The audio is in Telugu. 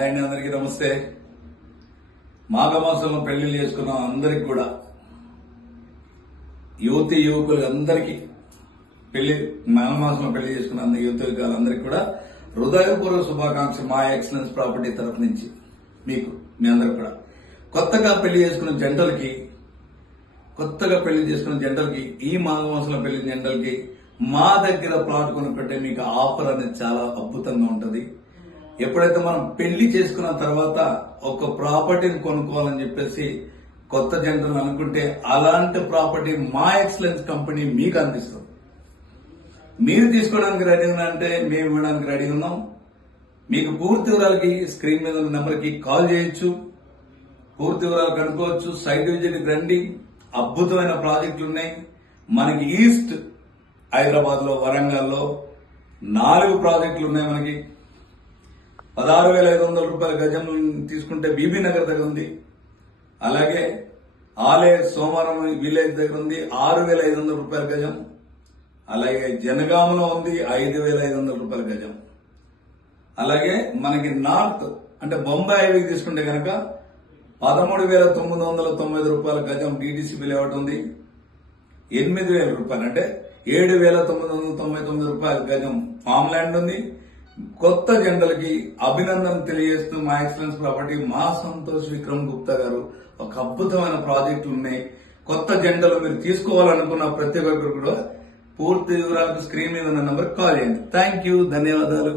అండ్ అందరికీ నమస్తే. మాఘమాసంలో పెళ్లిళ్ళు చేసుకున్న అందరికి కూడా, యువతి యువకులు అందరికీ మాఘమాసంలో పెళ్లి చేసుకున్న యువతి యువకులందరికీ కూడా హృదయపూర్వక శుభాకాంక్షలు మా ఎక్సలెన్స్ ప్రాపర్టీ తరఫు నుంచి మీ అందరికి కూడా. కొత్తగా పెళ్లి చేసుకున్న జంటలకి ఈ మాఘమాసంలో పెళ్లి జంటలకి మా దగ్గర ప్లాట్ కొనుక్కుంటే మీకు ఆఫర్ అనేది చాలా అద్భుతంగా ఉంటుంది. ఎప్పుడైతే మనం పెళ్లి చేసుకున్న తర్వాత ఒక ప్రాపర్టీని కొనుక్కోవాలని చెప్పేసి కొత్త జంటలు అనుకుంటే, అలాంటి ప్రాపర్టీ మా ఎక్సలెన్స్ కంపెనీ మీకు అందిస్తుంది. మీరు తీసుకోవడానికి రెడీ అంటే మేము ఇవ్వడానికి రెడీ ఉన్నాం. మీకు పూర్తి వివరాలకి స్క్రీన్ మీద ఉన్న నెంబర్కి కాల్ చేయొచ్చు, పూర్తి వివరాలు కనుక్కోవచ్చు. సైట్ విజిట్కి రండి. అద్భుతమైన ప్రాజెక్టులు ఉన్నాయి. మనకి ఈస్ట్ హైదరాబాద్ లో, వరంగల్లో 4 ప్రాజెక్టులు ఉన్నాయి. మనకి 16,500 రూపాయల గజం తీసుకుంటే బీబీ నగర్ దగ్గర ఉంది. అలాగే ఆలే సోమవారం విలేజ్ దగ్గర ఉంది 6,500 రూపాయల గజం. అలాగే జనగామలో ఉంది 5,500 రూపాయల గజం. అలాగే మనకి నార్త్ అంటే బొంబాయి హైవే తీసుకుంటే కనుక 13,990 రూపాయల గజం డీటీసీ లేఅవుట్ ఉంది. 8,000 రూపాయలు అంటే 7,999 రూపాయల గజం ఫామ్ ల్యాండ్ ఉంది. కొత్త జంటలకి అభినందన తెలియజేస్తూ మా ఎక్సలెన్స్ ప్రాపర్టీ, మా సంతోష్ విక్రమ్ గుప్తా గారు ఒక అద్భుతమైన ప్రాజెక్టులు ఉన్నాయి. కొత్త జంటలు మీరు తీసుకోవాలనుకున్న ప్రతి ఒక్కరు కూడా పూర్తి వివరాలకు స్క్రీన్ మీద ఉన్న నంబర్ కాల్ చేయండి. థ్యాంక్ యూ, ధన్యవాదాలు.